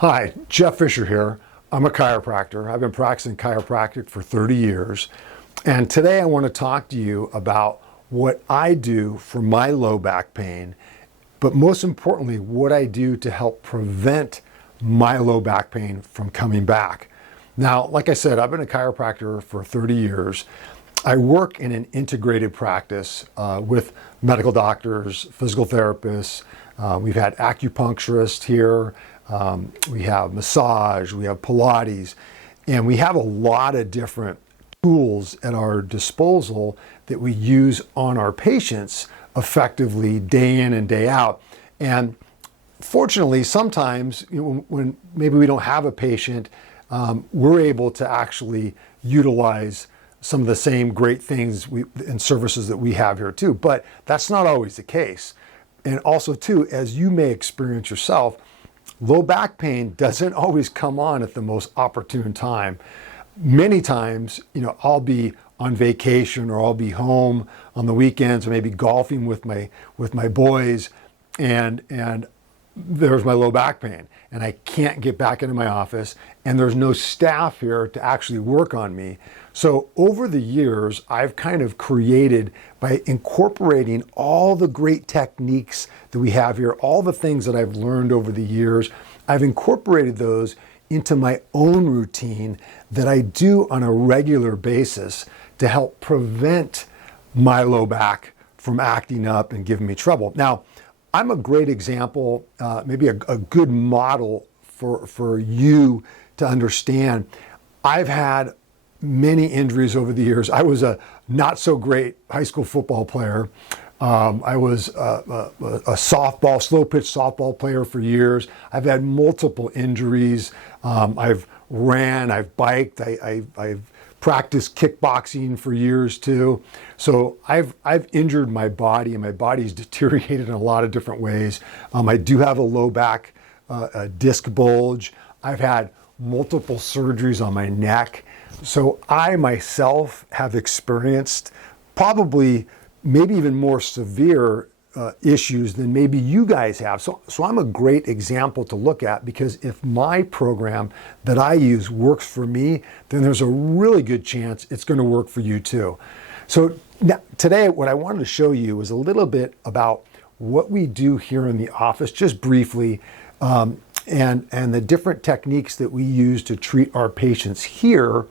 Hi, Jeff Fisher here. I'm a chiropractor. I've been practicing chiropractic for 30 years. And today I want to talk to you about what I do for my low back pain, but most importantly, what I do to help prevent my low back pain from coming back. Now, like I said, I've been a chiropractor for 30 years. I work in an integrated practice with medical doctors, physical therapists. We've had acupuncturists here. We have massage, we have Pilates, and we have a lot of different tools at our disposal that we use on our patients effectively day in and day out. And fortunately, sometimes when maybe we don't have a patient, we're able to actually utilize some of the same great things and services that we have here too. But that's not always the case. And also too, as you may experience yourself, low back pain doesn't always come on at the most opportune time. Many times, I'll be on vacation or I'll be home on the weekends or maybe golfing with my boys and there's my low back pain and I can't get back into my office and there's no staff here to actually work on me. So over the years, I've kind of created, by incorporating all the great techniques that we have here, all the things that I've learned over the years, I've incorporated those into my own routine that I do on a regular basis to help prevent my low back from acting up and giving me trouble. Now, I'm a great example, maybe a good model for you to understand. I've had many injuries over the years. I was a not so great high school football player. I was a slow pitch softball player for years. I've had multiple injuries. I've ran, I've biked, I've practiced kickboxing for years too. So I've injured my body and my body's deteriorated in a lot of different ways. I do have a low back disc bulge. I've had multiple surgeries on my neck. So I myself have experienced probably maybe even more severe issues than maybe you guys have. So I'm a great example to look at, because if my program that I use works for me, then there's a really good chance it's going to work for you too. So now, today what I wanted to show you is a little bit about what we do here in the office, just briefly, and the different techniques that we use to treat our patients here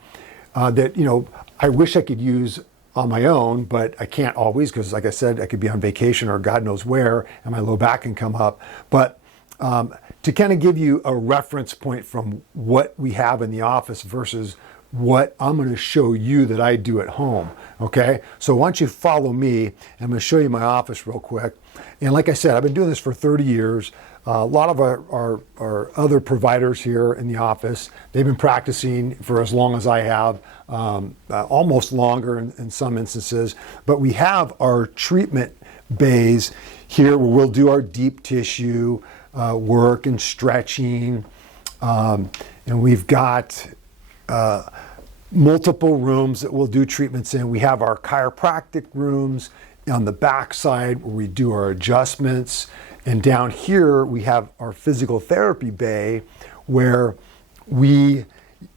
that I wish I could use on my own, but I can't always, because like I said, I could be on vacation or God knows where, and my low back can come up. But to kind of give you a reference point from what we have in the office versus what I'm going to show you that I do at home, okay? So why don't you follow me, I'm going to show you my office real quick. And like I said, I've been doing this for 30 years. A lot of our other providers here in the office, they've been practicing for as long as I have, almost longer in some instances. But we have our treatment bays here where we'll do our deep tissue work and stretching. And we've got multiple rooms that we'll do treatments in. We have our chiropractic rooms on the back side where we do our adjustments. And down here, we have our physical therapy bay where we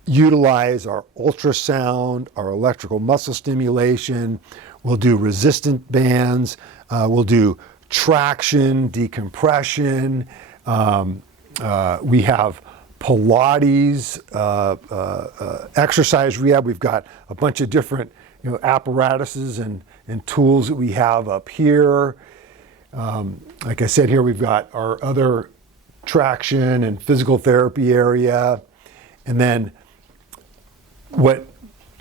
utilize our ultrasound, our electrical muscle stimulation. We'll do resistant bands. We'll do traction, decompression. We have Pilates, exercise rehab. We've got a bunch of different apparatuses and tools that we have up here. Like I said, here we've got our other traction and physical therapy area. And then what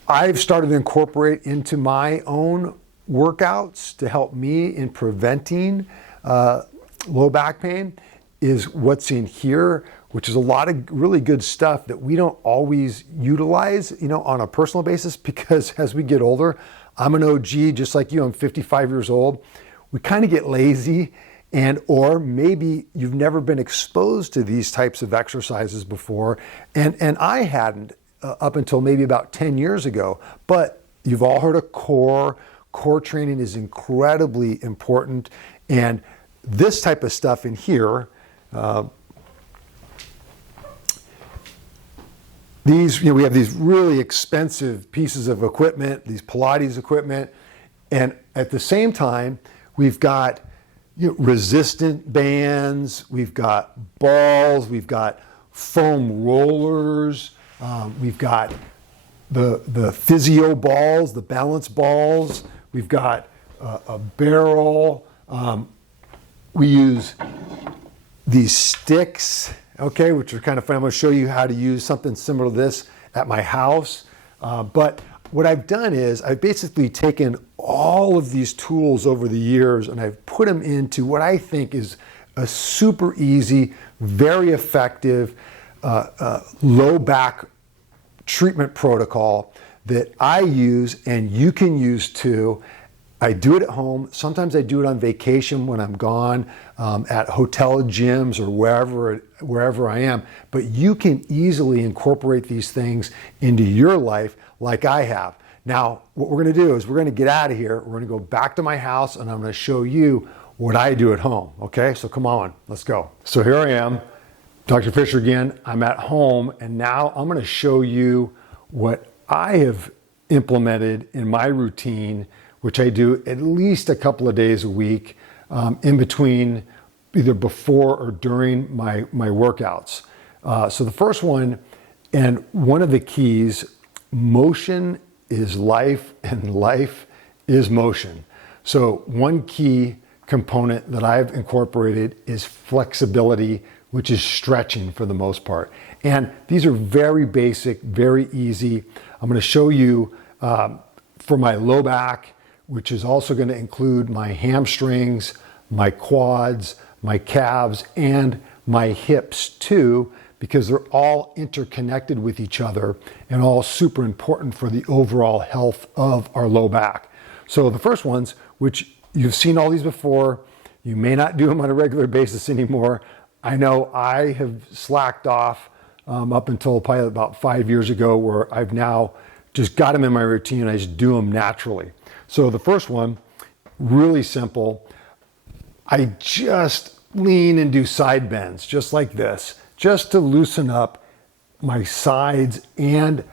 I've started to incorporate into my own workouts to help me in preventing low back pain is what's in here, which is a lot of really good stuff that we don't always utilize, on a personal basis, because as we get older, I'm an OG, just like you, I'm 55 years old. We kind of get lazy, or maybe you've never been exposed to these types of exercises before, and I hadn't up until maybe about 10 years ago. But you've all heard of core. Core training is incredibly important, and this type of stuff in here these, we have these really expensive pieces of equipment, these Pilates equipment, and at the same time, we've got resistant bands, we've got balls, we've got foam rollers, we've got the physio-balls, the balance balls, we've got a barrel, we use these sticks, okay, which are kind of fun. I'm going to show you how to use something similar to this at my house. But what I've done is I've basically taken all of these tools over the years and I've put them into what I think is a super easy, very effective low back treatment protocol that I use and you can use too. I do it at home. Sometimes I do it on vacation when I'm gone at hotel gyms or wherever I am. But you can easily incorporate these things into your life like I have. Now, what we're going to do is we're going to get out of here. We're going to go back to my house and I'm going to show you what I do at home. Okay, so come on, let's go. So here I am, Dr. Fisher again. I'm at home and now I'm going to show you what I have implemented in my routine, which I do at least a couple of days a week in between either before or during my workouts. So the first one, and one of the keys, motion is life and life is motion. So one key component that I've incorporated is flexibility, which is stretching for the most part. And these are very basic, very easy. I'm going to show you for my low back, which is also going to include my hamstrings, my quads, my calves, and my hips too, because they're all interconnected with each other and all super important for the overall health of our low back. So the first ones, which you've seen all these before, you may not do them on a regular basis anymore. I know I have slacked off up until probably about 5 years ago, where I've now just got them in my routine and I just do them naturally. So the first one, really simple. I just lean and do side bends, just like this, just to loosen up my sides and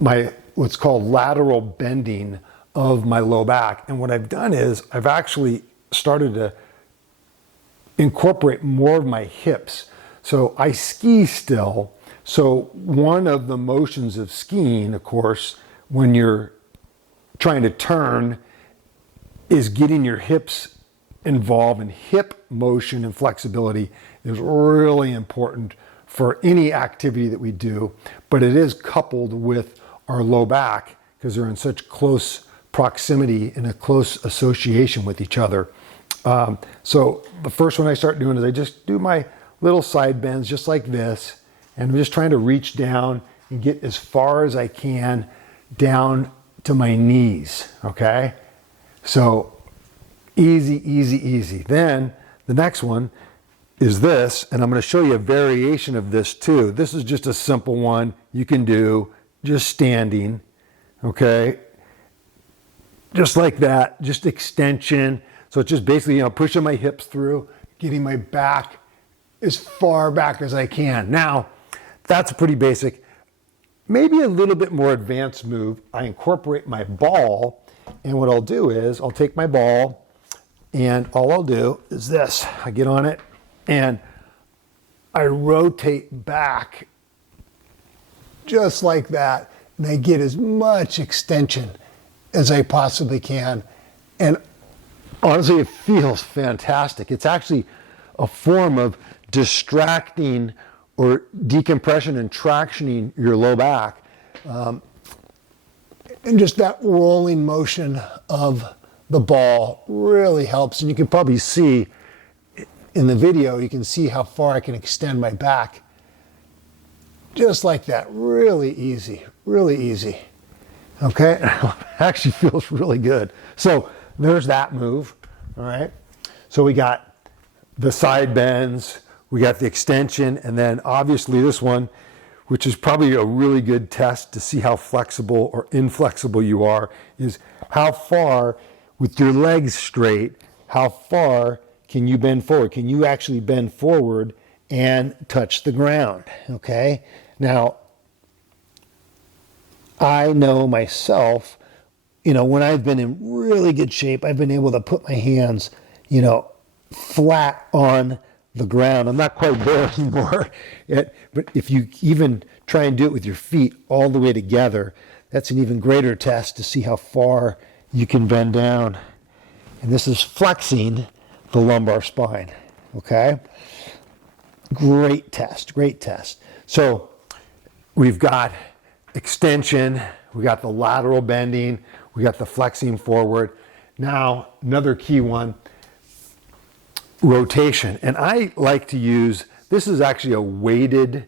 my what's called lateral bending of my low back. And what I've done is I've actually started to incorporate more of my hips. So I ski still. So one of the motions of skiing, of course, when you're trying to turn, is getting your hips involved, and hip motion and flexibility is really important for any activity that we do, but it is coupled with our low back because they're in such close proximity and a close association with each other. So the first one I start doing is I just do my little side bends just like this, and I'm just trying to reach down and get as far as I can down to my knees, okay? So easy, easy, easy. Then the next one is this, and I'm going to show you a variation of this too. This is just a simple one you can do just standing, okay? Just like that, just extension. So it's just basically, pushing my hips through, getting my back as far back as I can. Now, that's pretty basic. Maybe a little bit more advanced move, I incorporate my ball, and what I'll do is I'll take my ball and all I'll do is this. I get on it and I rotate back just like that, and I get as much extension as I possibly can. And honestly, it feels fantastic. It's actually a form of distracting or decompression and tractioning your low back. And just that rolling motion of the ball really helps. And you can probably see in the video, you can see how far I can extend my back. Just like that, really easy, really easy. Okay, it actually feels really good. So there's that move, all right? So we got the side bends, we got the extension, and then obviously this one, which is probably a really good test to see how flexible or inflexible you are, is how far, with your legs straight, how far can you bend forward? Can you actually bend forward and touch the ground, okay? Now, I know myself, when I've been in really good shape, I've been able to put my hands, flat on the ground. I'm not quite there anymore. But if you even try and do it with your feet all the way together, that's an even greater test to see how far you can bend down. And this is flexing the lumbar spine. Okay? Great test, great test. So we've got extension, we got the lateral bending, we got the flexing forward. Now, another key one, rotation. And I like to use, this is actually a weighted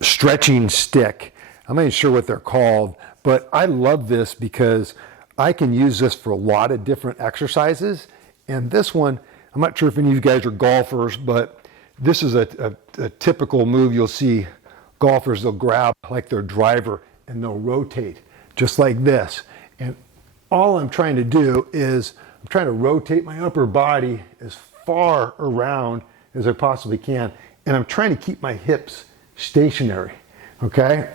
stretching stick. I'm not even sure what they're called, but I love this because I can use this for a lot of different exercises. And this one, I'm not sure if any of you guys are golfers, but this is a typical move you'll see golfers. They'll grab like their driver and they'll rotate just like this. And all I'm trying to do is I'm trying to rotate my upper body as far around as I possibly can. And I'm trying to keep my hips stationary, okay?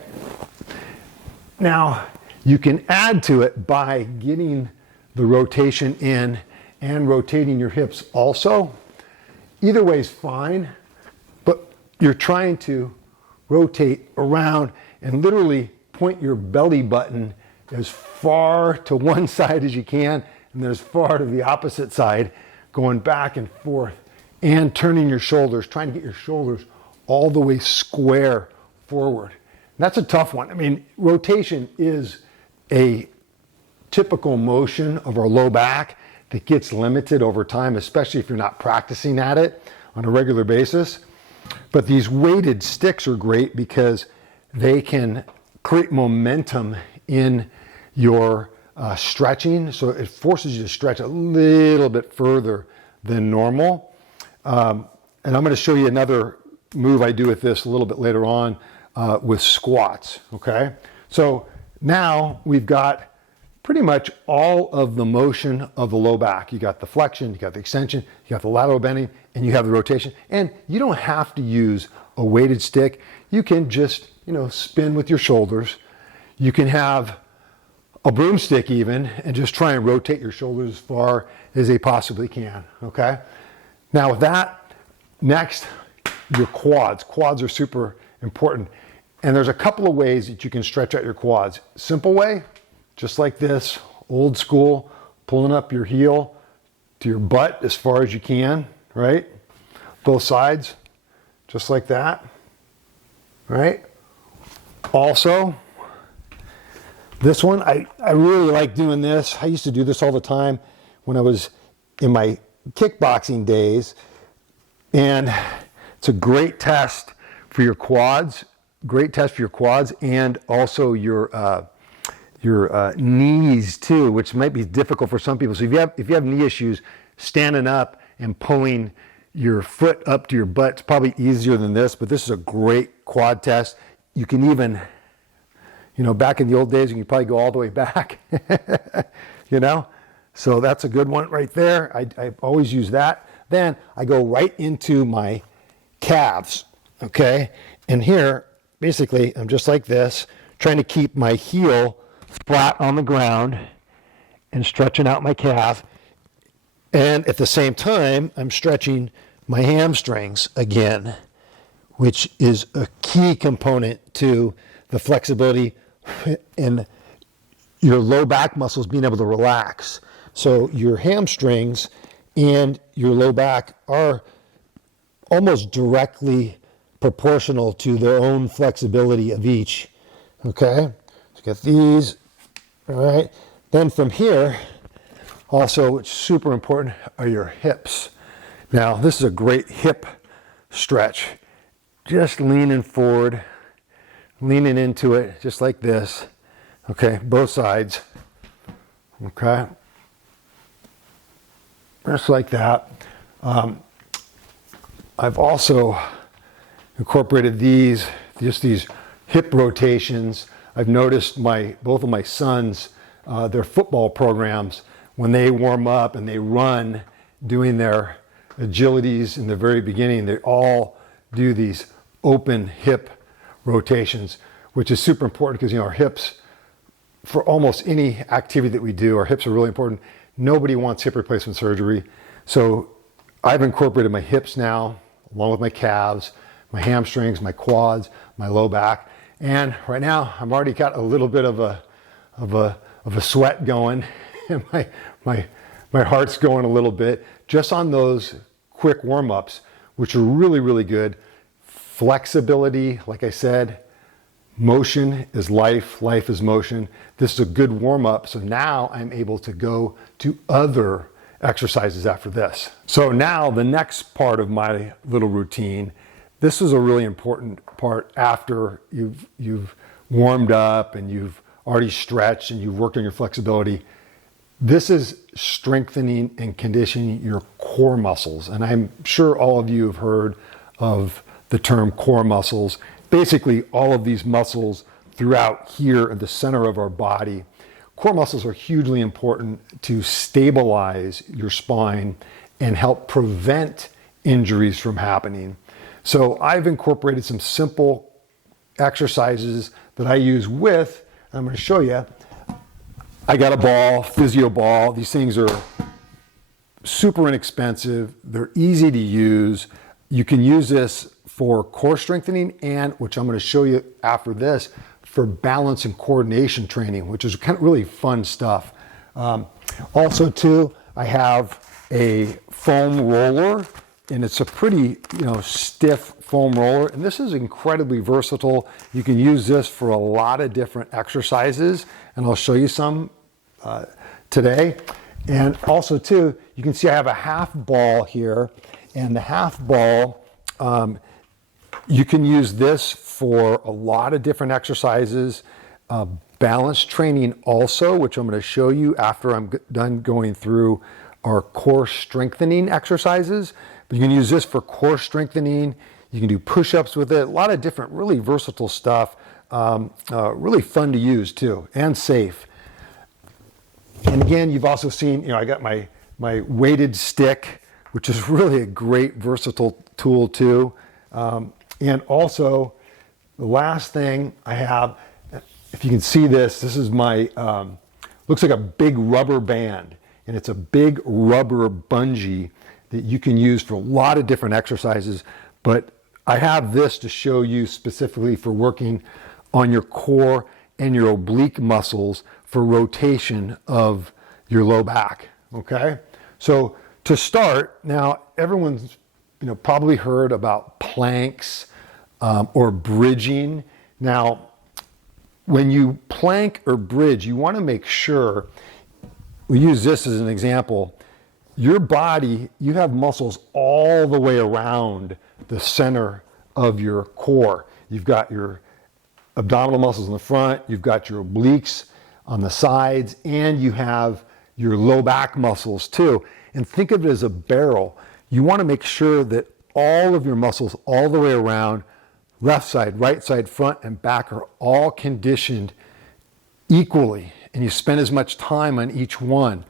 Now, you can add to it by getting the rotation in and rotating your hips also. Either way is fine, but you're trying to rotate around and literally point your belly button as far to one side as you can and then as far to the opposite side, going back and forth and turning your shoulders, trying to get your shoulders all the way square forward. And that's a tough one. I mean, rotation is a typical motion of our low back that gets limited over time, especially if you're not practicing at it on a regular basis. But these weighted sticks are great because they can create momentum in your stretching. So it forces you to stretch a little bit further than normal. And I'm going to show you another move I do with this a little bit later on with squats, okay? So now we've got pretty much all of the motion of the low back. You got the flexion, you got the extension, you got the lateral bending, and you have the rotation. And you don't have to use a weighted stick. You can just, spin with your shoulders. You can have a broomstick even and just try and rotate your shoulders as far as they possibly can, okay? Now with that, next, your quads. Quads are super important. And there's a couple of ways that you can stretch out your quads. Simple way, just like this, old school, pulling up your heel to your butt as far as you can, right? Both sides, just like that, right? Also, this one, I really like doing this. I used to do this all the time when I was in my kickboxing days. And it's a great test for your quads, and also your knees too, which might be difficult for some people. So if you have knee issues, standing up and pulling your foot up to your butt, it's probably easier than this, but this is a great quad test. You can even, back in the old days, you can probably go all the way back, So that's a good one right there. I always use that. Then I go right into my calves, okay? And here, basically, I'm just like this, trying to keep my heel flat on the ground and stretching out my calf. And at the same time, I'm stretching my hamstrings again, which is a key component to the flexibility and your low back muscles being able to relax. So your hamstrings and your low back are almost directly proportional to their own flexibility of each. Okay, so get these, all right. Then from here, also it's super important are your hips. Now this is a great hip stretch. Just leaning forward, leaning into it, just like this. Okay, both sides. Okay, just like that. I've also incorporated these hip rotations. I've noticed both of my sons, their football programs, when they warm up and they run doing their agilities in the very beginning, they all do these open hip rotations, which is super important because, our hips, for almost any activity that we do, our hips are really important. Nobody wants hip replacement surgery. So I've incorporated my hips now, along with my calves, my hamstrings, my quads, my low back. And right now I've already got a little bit of a sweat going and my heart's going a little bit just on those quick warm-ups, which are really, really good. Flexibility, like I said, motion is life, life is motion. This is a good warm-up. So now I'm able to go to other exercises after this. So now the next part of my little routine, this is a really important part after you've warmed up and you've already stretched and you've worked on your flexibility. This is strengthening and conditioning your core muscles. And I'm sure all of you have heard of the term core muscles. Basically, all of these muscles throughout here in the center of our body. Core muscles are hugely important to stabilize your spine and help prevent injuries from happening. So I've incorporated some simple exercises that I use with, I'm going to show you. I got a ball, physio-ball. These things are super inexpensive. They're easy to use. You can use this for core strengthening and, which I'm going to show you after this, for balance and coordination training, which is kind of really fun stuff. Also too, I have a foam roller, and it's a pretty, stiff foam roller. And this is incredibly versatile. You can use this for a lot of different exercises, and I'll show you some today. And also too, you can see I have a half ball here, and the half ball, you can use this for a lot of different exercises. Balance training also, which I'm going to show you after I'm done going through our core strengthening exercises. But you can use this for core strengthening. You can do push-ups with it. A lot of different really versatile stuff. Really fun to use too, and safe. And again, you've also seen, I got my weighted stick, which is really a great versatile tool too. And also, the last thing I have, if you can see this is my, looks like a big rubber band. And it's a big rubber bungee that you can use for a lot of different exercises. But I have this to show you specifically for working on your core and your oblique muscles for rotation of your low back, okay? So to start, now everyone's probably heard about planks or bridging. Now, when you plank or bridge, you want to make sure, we use this as an example, your body, you have muscles all the way around the center of your core. You've got your abdominal muscles in the front, you've got your obliques on the sides, and you have your low back muscles too. And think of it as a barrel. You want to make sure that all of your muscles all the way around, left side, right side, front, and back are all conditioned equally. And you spend as much time on each one.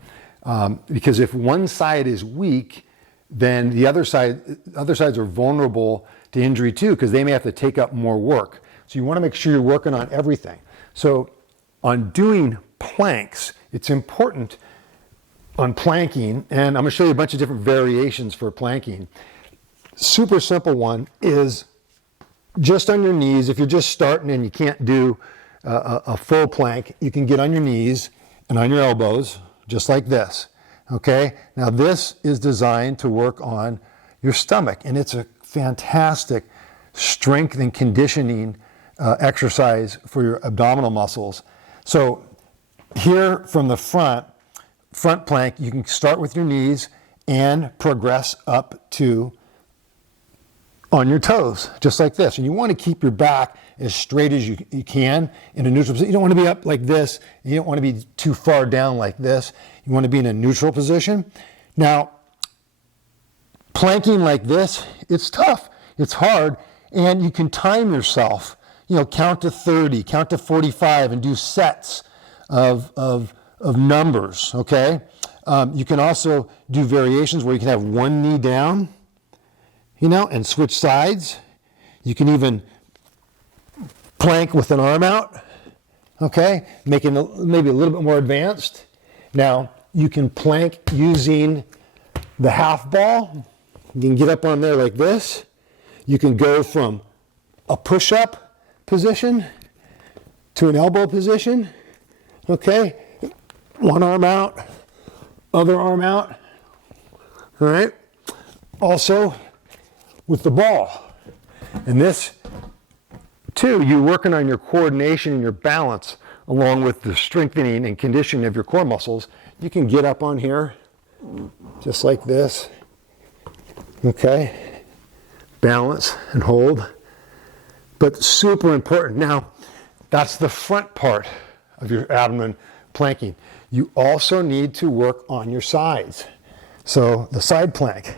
Because if one side is weak, then the other sides are vulnerable to injury too, because they may have to take up more work. So you want to make sure you're working on everything. So on doing planks, it's important on planking, and I'm going to show you a bunch of different variations for planking. Super simple one is just on your knees. If you're just starting and you can't do a full plank, you can get on your knees and on your elbows, just like this. Okay? Now this is designed to work on your stomach, and it's a fantastic strength and conditioning exercise for your abdominal muscles. So here from the front plank, you can start with your knees and progress up to on your toes, just like this. And you want to keep your back as straight as you can in a neutral position. You don't want to be up like this. And you don't want to be too far down like this. You want to be in a neutral position. Now, planking like this, it's tough. It's hard. And you can time yourself. Count to 30, count to 45, and do sets of numbers, okay? You can also do variations where you can have one knee down, and switch sides. You can even plank with an arm out, okay? Making maybe a little bit more advanced. Now, you can plank using the half ball. You can get up on there like this. You can go from a push-up position to an elbow position, okay? One arm out, other arm out, all right? Also, with the ball. And this, too, you're working on your coordination and your balance along with the strengthening and conditioning of your core muscles. You can get up on here just like this, okay? Balance and hold. But super important. Now, that's the front part of your abdomen planking. You also need to work on your sides. So the side plank,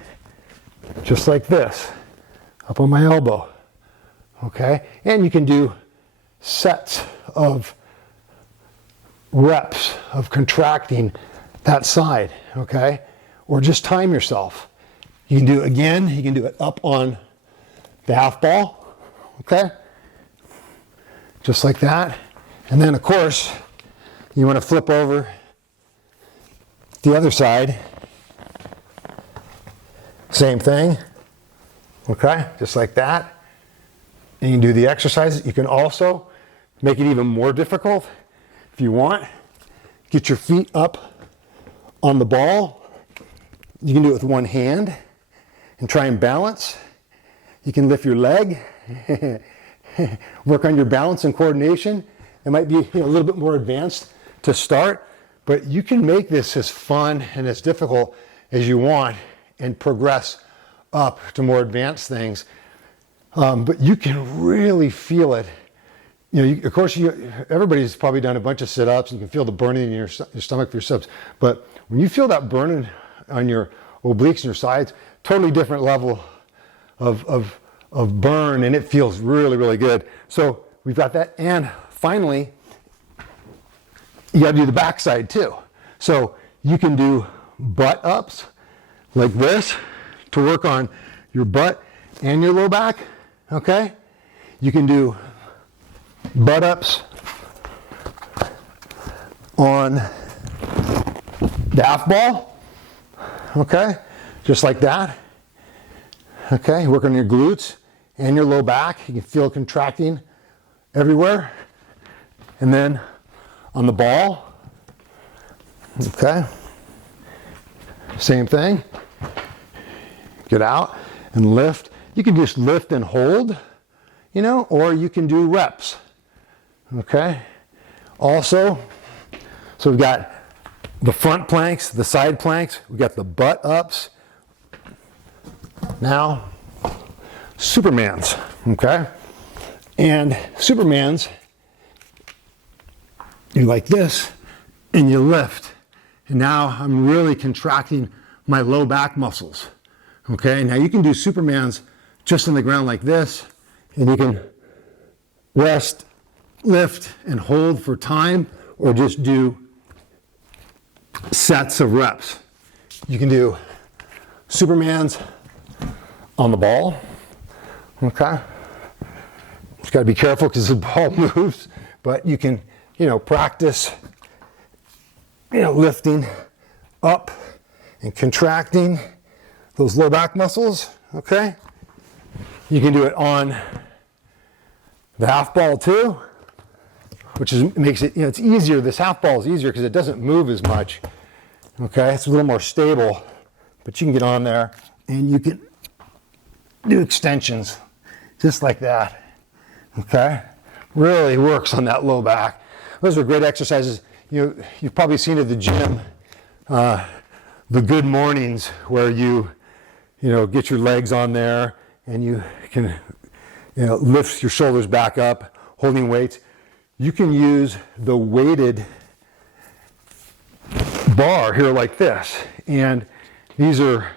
just like this, up on my elbow, okay? And you can do sets of reps of contracting that side, okay? Or just time yourself. You can do it again, you can do it up on the half ball, okay? Just like that. And then of course, you want to flip over the other side. Same thing, okay? Just like that. And you can do the exercises. You can also make it even more difficult if you want. Get your feet up on the ball. You can do it with one hand and try and balance. You can lift your leg, work on your balance and coordination. It might be a little bit more advanced to start, but you can make this as fun and as difficult as you want and progress up to more advanced things. But you can really feel it. Of course, everybody's probably done a bunch of sit-ups and you can feel the burning in your stomach for your sit-ups. But when you feel that burning on your obliques and your sides, totally different level of burn, and it feels really, really good. So we've got that. And finally, you got to do the back side too. So you can do butt ups like this to work on your butt and your low back, okay? You can do butt ups on the half ball, okay? Just like that, okay? Work on your glutes and your low back. You can feel it contracting everywhere. And then on the ball, okay? Same thing. Get out and lift. You can just lift and hold, or you can do reps, okay? Also, so we've got the front planks, the side planks, we've got the butt ups. Now, Supermans, okay? And Supermans, you're like this, and you lift. And now I'm really contracting my low back muscles. Okay, now you can do Supermans just on the ground like this, and you can rest, lift, and hold for time, or just do sets of reps. You can do Supermans on the ball. Okay, just got to be careful because the ball moves, but you can, practice, lifting up and contracting those low back muscles, okay? You can do it on the half ball too, which makes it, it's easier. This half ball is easier because it doesn't move as much, okay? It's a little more stable, but you can get on there and you can do extensions just like that, okay? Really works on that low back. Those are great exercises. You've probably seen at the gym, the good mornings where you get your legs on there and you can, lift your shoulders back up, holding weights. You can use the weighted bar here like this. And these are,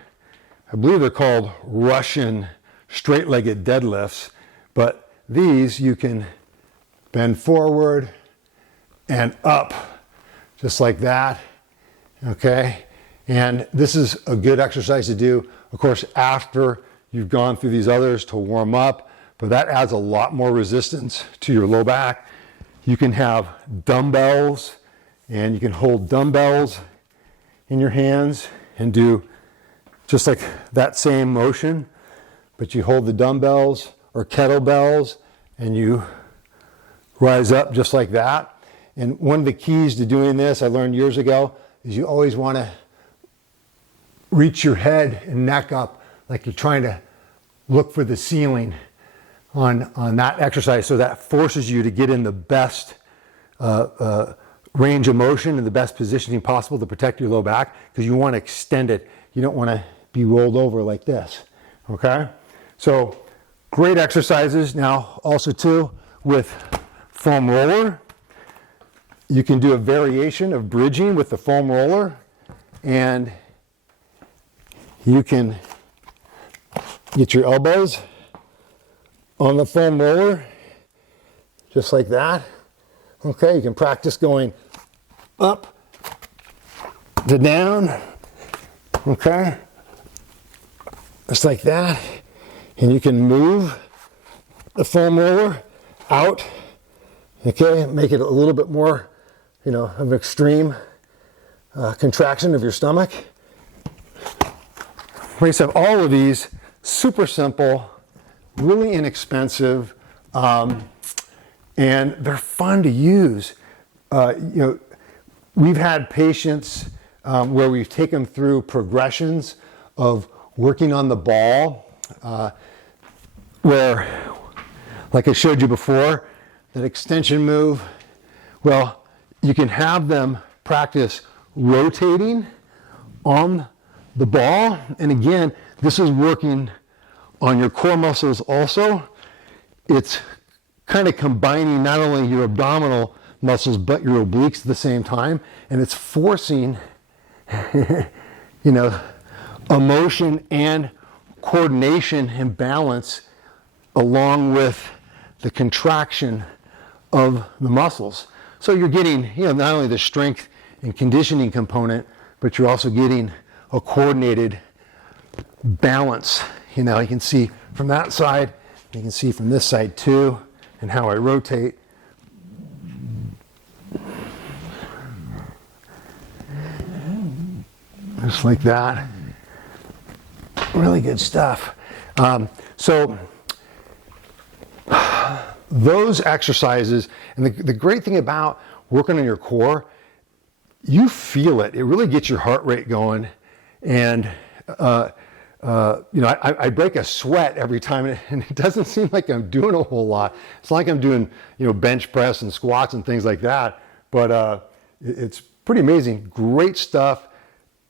I believe they're called Russian straight-legged deadlifts, but these you can bend forward and up, just like that, okay? And this is a good exercise to do, of course, after you've gone through these others to warm up, but that adds a lot more resistance to your low back. You can have dumbbells, and you can hold dumbbells in your hands and do just like that same motion, but you hold the dumbbells or kettlebells and you rise up just like that. And one of the keys to doing this, I learned years ago, is you always want to reach your head and neck up like you're trying to look for the ceiling on that exercise. So that forces you to get in the best range of motion and the best positioning possible to protect your low back, because you want to extend it. You don't want to be rolled over like this, okay? So great exercises. Now also too, with foam roller, you can do a variation of bridging with the foam roller, and you can get your elbows on the foam roller, just like that. Okay, you can practice going up to down, okay, just like that. And you can move the foam roller out, okay, make it a little bit more, of an extreme contraction of your stomach. We just have all of these, super simple, really inexpensive, and they're fun to use. We've had patients where we've taken them through progressions of working on the ball, where, like I showed you before, that extension move, well, you can have them practice rotating on the ball. And again, this is working on your core muscles also. It's kind of combining not only your abdominal muscles, but your obliques at the same time. And it's forcing, emotion and coordination and balance along with the contraction of the muscles. So you're getting, not only the strength and conditioning component, but you're also getting a coordinated balance. You can see from that side, you can see from this side too, and how I rotate. Just like that. Really good stuff. So those exercises, and the great thing about working on your core, you feel it. It really gets your heart rate going. And, I break a sweat every time, and it doesn't seem like I'm doing a whole lot. It's like I'm doing, bench press and squats and things like that. But it's pretty amazing. Great stuff.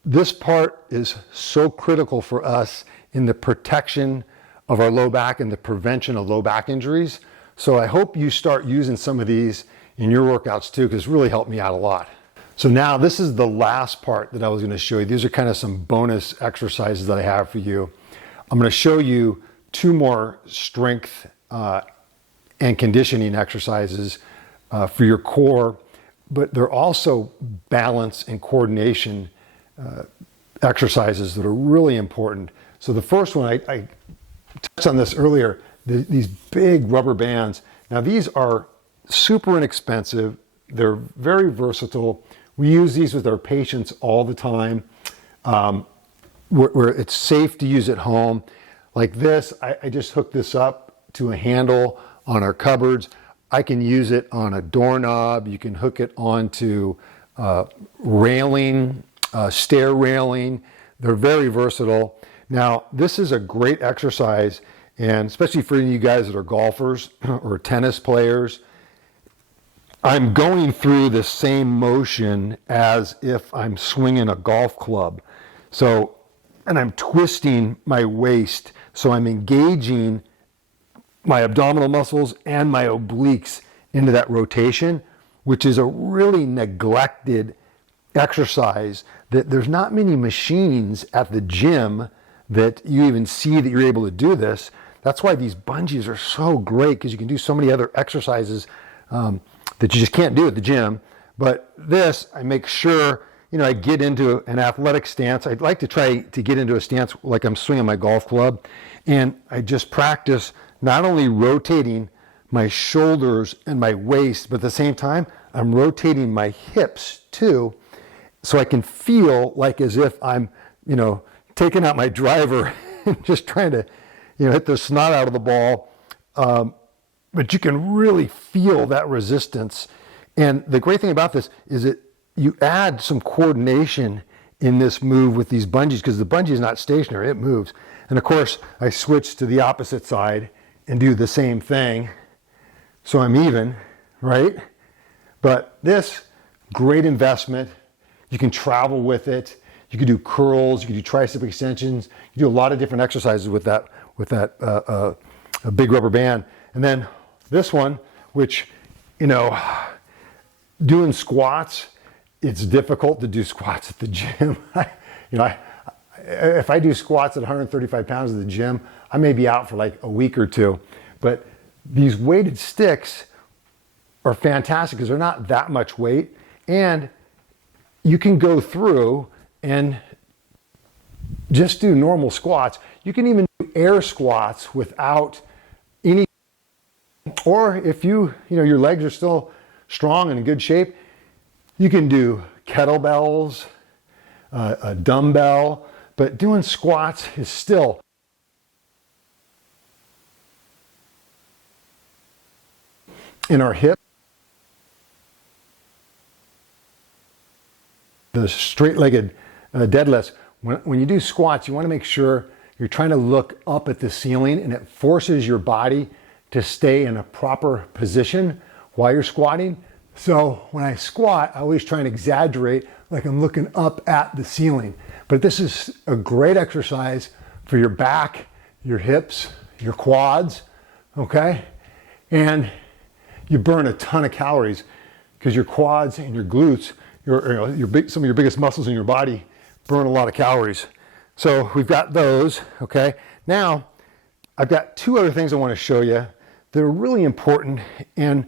This part is so critical for us in the protection of our low back and the prevention of low back injuries. So I hope you start using some of these in your workouts too, because it's really helped me out a lot. So now this is the last part that I was going to show you. These are kind of some bonus exercises that I have for you. I'm going to show you 2 more strength and conditioning exercises for your core, but they're also balance and coordination exercises that are really important. So the first one, I touched on this earlier, these big rubber bands. Now these are super inexpensive. They're very versatile. We use these with our patients all the time, where it's safe to use at home. Like this, I just hook this up to a handle on our cupboards. I can use it on a doorknob. You can hook it onto railing, stair railing. They're very versatile. Now, this is a great exercise, and especially for you guys that are golfers or tennis players, I'm going through the same motion as if I'm swinging a golf club. So, and I'm twisting my waist. So I'm engaging my abdominal muscles and my obliques into that rotation, which is a really neglected exercise that there's not many machines at the gym that you even see that you're able to do this. That's why these bungees are so great, because you can do so many other exercises that you just can't do at the gym. But this, I make sure, I get into an athletic stance. I'd like to try to get into a stance like I'm swinging my golf club. And I just practice not only rotating my shoulders and my waist, but at the same time, I'm rotating my hips too, so I can feel like as if I'm, taking out my driver and just trying to, hit the snot out of the ball. But you can really feel that resistance. And the great thing about this is that you add some coordination in this move with these bungees, because the bungee is not stationary, it moves. And of course, I switch to the opposite side and do the same thing. So I'm even, right? But this, great investment. You can travel with it. You can do curls, you can do tricep extensions. You do a lot of different exercises with that a big rubber band. And then this one, which, doing squats, it's difficult to do squats at the gym. If I do squats at 135 pounds at the gym, I may be out for like a week or two. But these weighted sticks are fantastic because they're not that much weight, and you can go through and just do normal squats. You can even do air squats without any, or if your legs are still strong and in good shape, you can do kettlebells, a dumbbell, but doing squats is still in our hip. The straight-legged deadlifts, when you do squats, you want to make sure you're trying to look up at the ceiling, and it forces your body to stay in a proper position while you're squatting. So when I squat, I always try and exaggerate like I'm looking up at the ceiling. But this is a great exercise for your back, your hips, your quads, okay? And you burn a ton of calories because your quads and your glutes, some of your biggest muscles in your body burn a lot of calories. So we've got those, okay? Now, I've got two other things I want to show you that are really important, and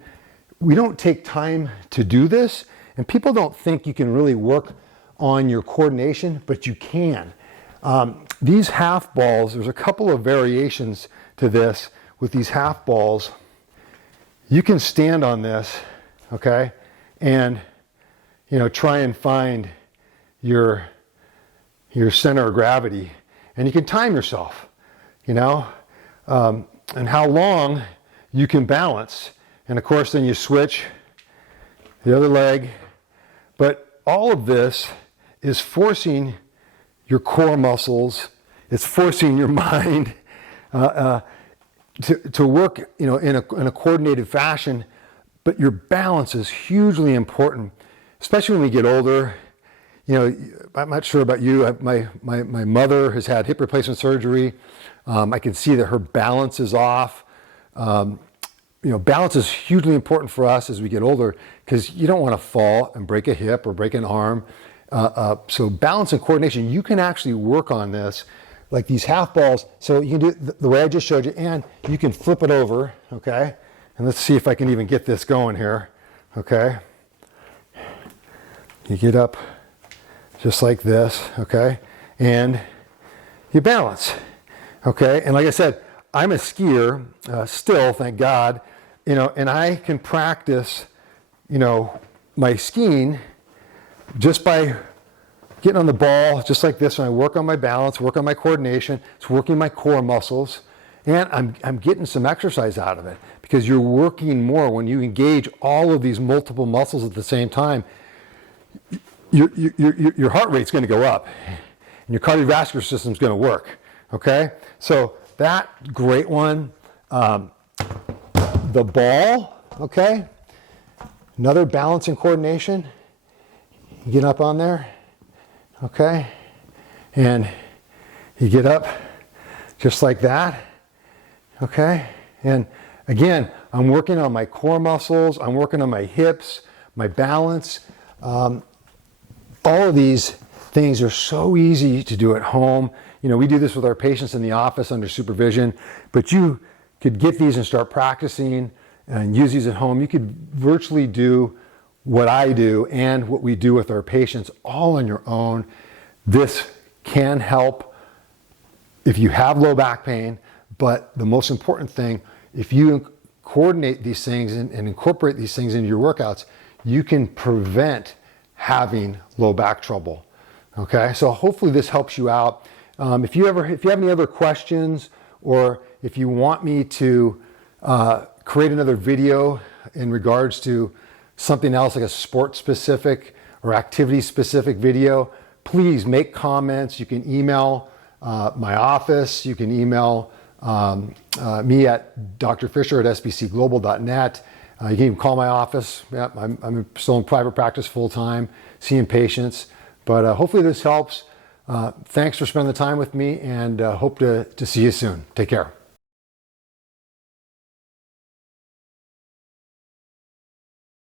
we don't take time to do this, and people don't think you can really work on your coordination, but you can. These half balls, there's a couple of variations to this with these half balls. You can stand on this, okay, and try and find your center of gravity, and you can time yourself, and how long you can balance. And of course, then you switch the other leg. But all of this is forcing your core muscles. It's forcing your mind to work, in a coordinated fashion. But your balance is hugely important, especially when we get older. I'm not sure about you. My mother has had hip replacement surgery. I can see that her balance is off. Balance is hugely important for us as we get older because you don't want to fall and break a hip or break an arm. So balance and coordination, you can actually work on this, like these half balls. So you can do it the way I just showed you, and you can flip it over, okay? And let's see if I can even get this going here, okay? You get up just like this, okay? And you balance, okay? And like I said, I'm a skier still, thank God, and I can practice, my skiing just by getting on the ball, just like this. When I work on my balance, work on my coordination, it's working my core muscles, and I'm getting some exercise out of it because you're working more when you engage all of these multiple muscles at the same time. Your heart rate's going to go up, and your cardiovascular system's going to work. Okay, so that great one. The ball. Okay, another balance and coordination. You get up on there. Okay, and you get up just like that. Okay, and again, I'm working on my core muscles. I'm working on my hips, my balance. All of these things are so easy to do at home. We do this with our patients in the office under supervision, but you could get these and start practicing and use these at home. You could virtually do what I do and what we do with our patients all on your own. This can help if you have low back pain, But the most important thing, if you coordinate these things and incorporate these things into your workouts, you can prevent having low back trouble. Okay, so hopefully this helps you out. If you have any other questions, or if you want me to create another video in regards to something else, like a sport specific or activity specific video, please make comments. You can email my office. You can email me at drfisher@sbcglobal.net. You can even call my office. Yeah, I'm still in private practice full time, seeing patients. But hopefully this helps. Thanks for spending the time with me, and hope to see you soon. Take care.